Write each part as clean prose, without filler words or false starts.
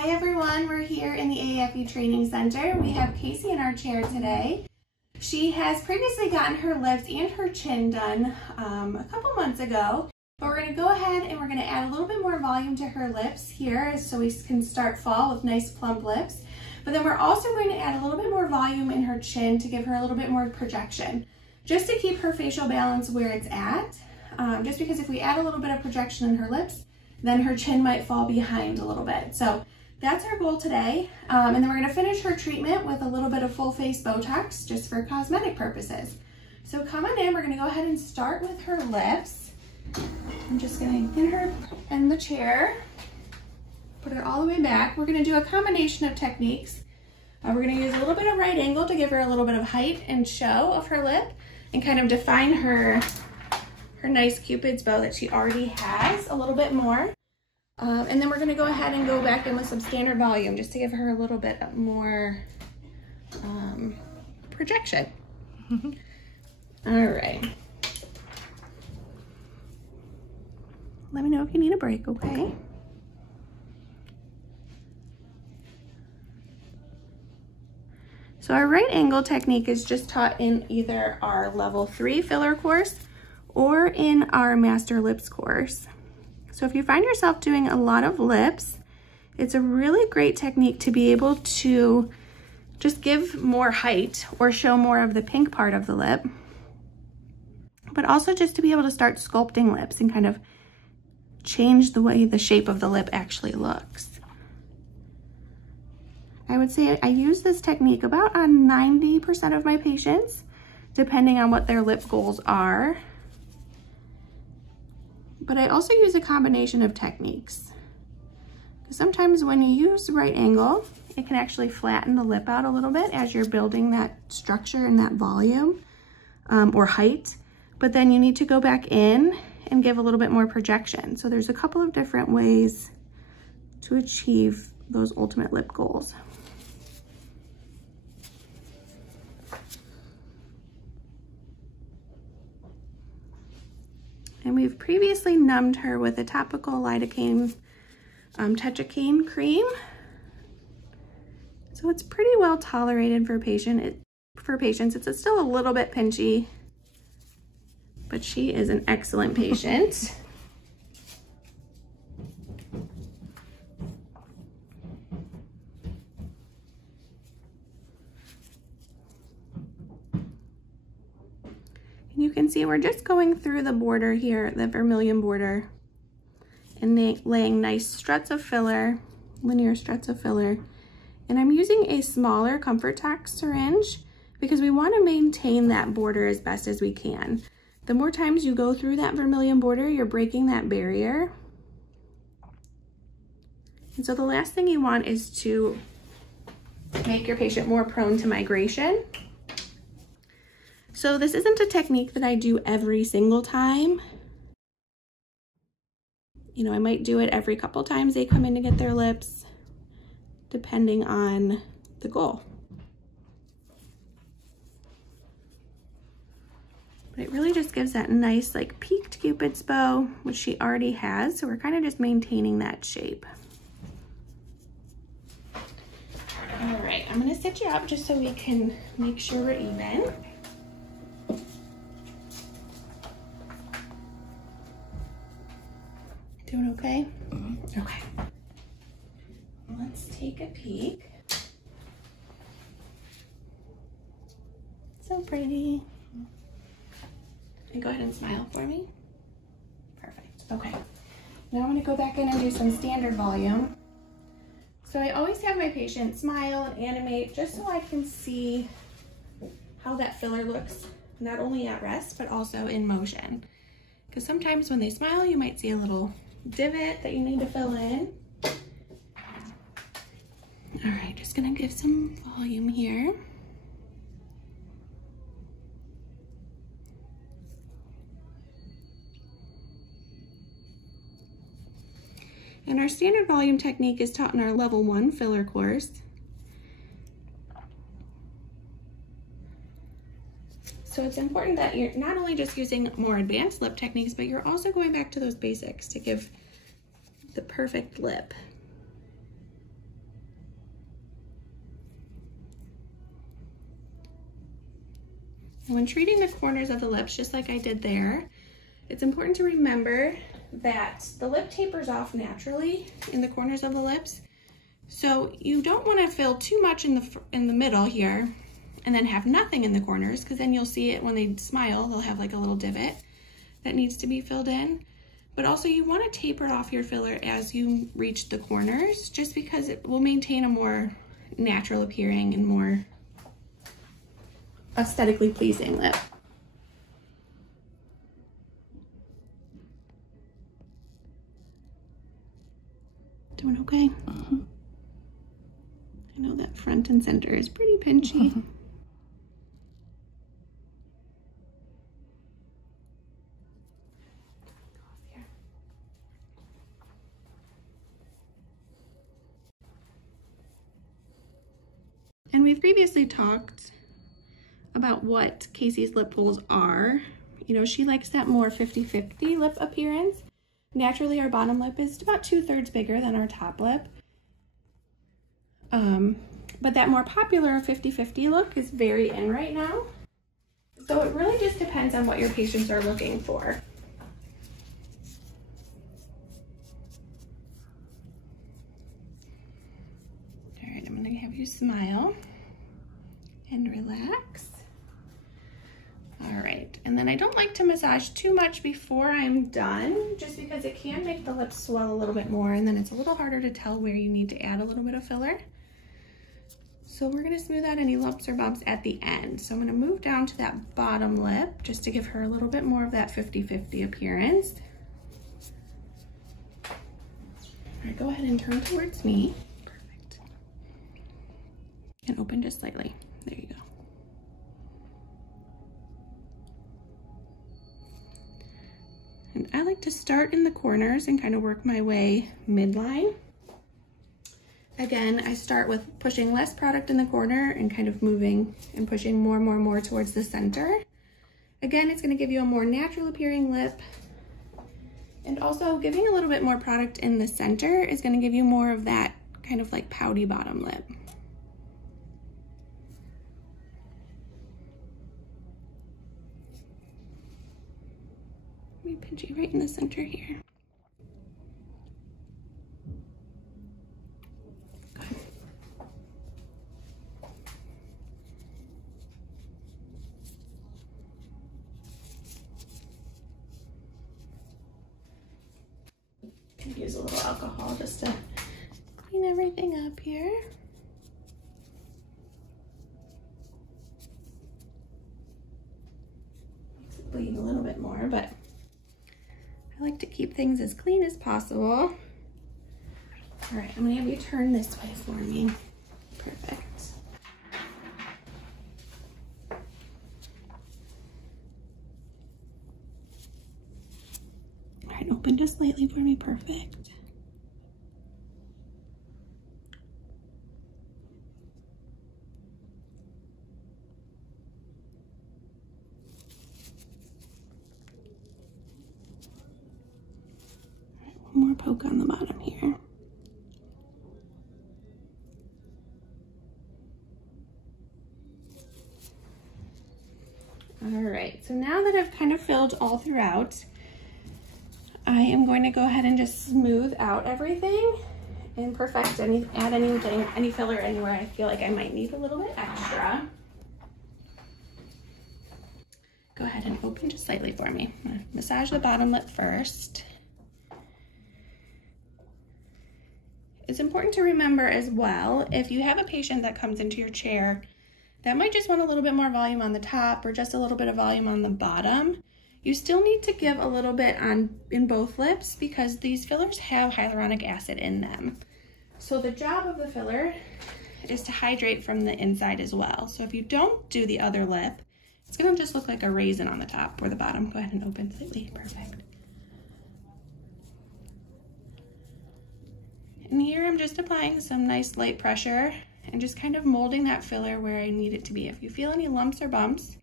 Hi everyone, we're here in the AAFE Training Center. We have Casey in our chair today. She has previously gotten her lips and her chin done a couple months ago, but we're going to go ahead and we're going to add a little bit more volume to her lips here so we can start fall with nice plump lips. But then we're also going to add a little bit more volume in her chin to give her a little bit more projection, just to keep her facial balance where it's at. Just because if we add a little bit of projection in her lips, then her chin might fall behind a little bit. So that's our goal today. And then we're gonna finish her treatment with a little bit of full face Botox just for cosmetic purposes. So come on in, we're gonna go ahead and start with her lips. I'm just gonna get her in the chair, put her all the way back. We're gonna do a combination of techniques. We're gonna use a little bit of right angle to give her a little bit of height and show of her lip and kind of define her nice Cupid's bow that she already has a little bit more. And then we're gonna go ahead and go back in with some standard volume just to give her a little bit more projection. All right. Let me know if you need a break, okay? So our right angle technique is just taught in either our level 3 filler course or in our master lips course. So if you find yourself doing a lot of lips, it's a really great technique to be able to just give more height or show more of the pink part of the lip, but also just to be able to start sculpting lips and kind of change the way the shape of the lip actually looks. I would say I use this technique about on 90% of my patients, depending on what their lip goals are. But I also use a combination of techniques. Sometimes when you use right angle, it can actually flatten the lip out a little bit as you're building that structure and that volume or height. But then you need to go back in and give a little bit more projection. So there's a couple of different ways to achieve those ultimate lip goals. And we've previously numbed her with a topical lidocaine tetracaine cream. So it's pretty well tolerated for patients. It's still a little bit pinchy, but she is an excellent patient. You can see we're just going through the border here, the vermilion border, and laying nice struts of filler, linear struts of filler. And I'm using a smaller ComfortTac syringe because we want to maintain that border as best as we can. The more times you go through that vermilion border, you're breaking that barrier. And so the last thing you want is to make your patient more prone to migration. So this isn't a technique that I do every single time. You know, I might do it every couple times they come in to get their lips, depending on the goal. But it really just gives that nice, like, peaked Cupid's bow, which she already has. So we're kind of just maintaining that shape. All right, I'm gonna sit you up just so we can make sure we're even. Doing okay? Mm-hmm. Okay. Let's take a peek. So pretty. And go ahead and smile for me. Perfect. Okay. Now I'm going to go back in and do some standard volume. So I always have my patient smile and animate just so I can see how that filler looks, not only at rest, but also in motion. Because sometimes when they smile, you might see a little divot that you need to fill in. All right, just gonna give some volume here. And our standard volume technique is taught in our level 1 filler course. So it's important that you're not only just using more advanced lip techniques, but you're also going back to those basics to give the perfect lip. And when treating the corners of the lips, just like I did there, it's important to remember that the lip tapers off naturally in the corners of the lips. So you don't want to fill too much in the middle here and then have nothing in the corners, because then you'll see it when they smile, they'll have like a little divot that needs to be filled in. But also you want to taper off your filler as you reach the corners, just because it will maintain a more natural appearing and more aesthetically pleasing lip. Doing okay? I know that front and center is pretty pinchy. And we've previously talked about what Casey's lip holes are. You know, she likes that more 50-50 lip appearance. Naturally, our bottom lip is about 2/3 bigger than our top lip. But that more popular 50-50 look is very in right now. So it really just depends on what your patients are looking for. All right, I'm gonna have you smile and relax. All right, and then I don't like to massage too much before I'm done, just because it can make the lips swell a little bit more, and then it's a little harder to tell where you need to add a little bit of filler. So we're gonna smooth out any lumps or bumps at the end. So I'm gonna move down to that bottom lip just to give her a little bit more of that 50-50 appearance. All right, go ahead and turn towards me. Perfect. And open just slightly. There you go. And I like to start in the corners and kind of work my way midline. Again, I start with pushing less product in the corner and kind of moving and pushing more towards the center. Again, it's going to give you a more natural appearing lip. And also giving a little bit more product in the center is going to give you more of that kind of like pouty bottom lip. Let me pinch you right in the center here. Use a little alcohol just to clean everything up here. Makes it bleed a little bit more, but I like to keep things as clean as possible. All right, I'm gonna have you turn this way for me. Perfect. All right, open just slightly for me. Perfect. All right, one more poke on the bottom here. All right, so now that I've kind of filled all throughout, I am going to go ahead and just smooth out everything and perfect add any filler anywhere I feel like I might need a little bit extra. Go ahead and open just slightly for me. I'm gonna massage the bottom lip first. It's important to remember as well, if you have a patient that comes into your chair that might just want a little bit more volume on the top or just a little bit of volume on the bottom, you still need to give a little bit in both lips, because these fillers have hyaluronic acid in them. So the job of the filler is to hydrate from the inside as well. So if you don't do the other lip, it's gonna just look like a raisin on the top or the bottom. Go ahead and open slightly. Perfect. And here I'm just applying some nice light pressure and just kind of molding that filler where I need it to be. If you feel any lumps or bumps,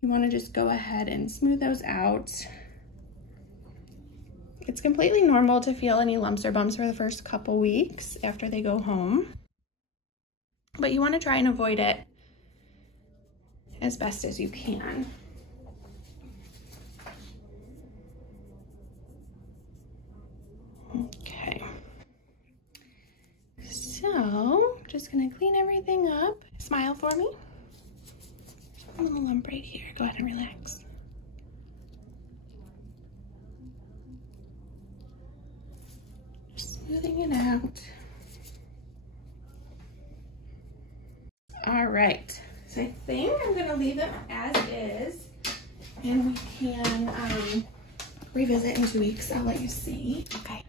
you want to just go ahead and smooth those out. It's completely normal to feel any lumps or bumps for the first couple weeks after they go home, but you want to try and avoid it as best as you can. Okay. So, just gonna clean everything up. Smile for me. A little lump right here. Go ahead and relax. Just smoothing it out. All right. So I think I'm gonna leave them as is, and we can revisit in 2 weeks. I'll let you see. Okay.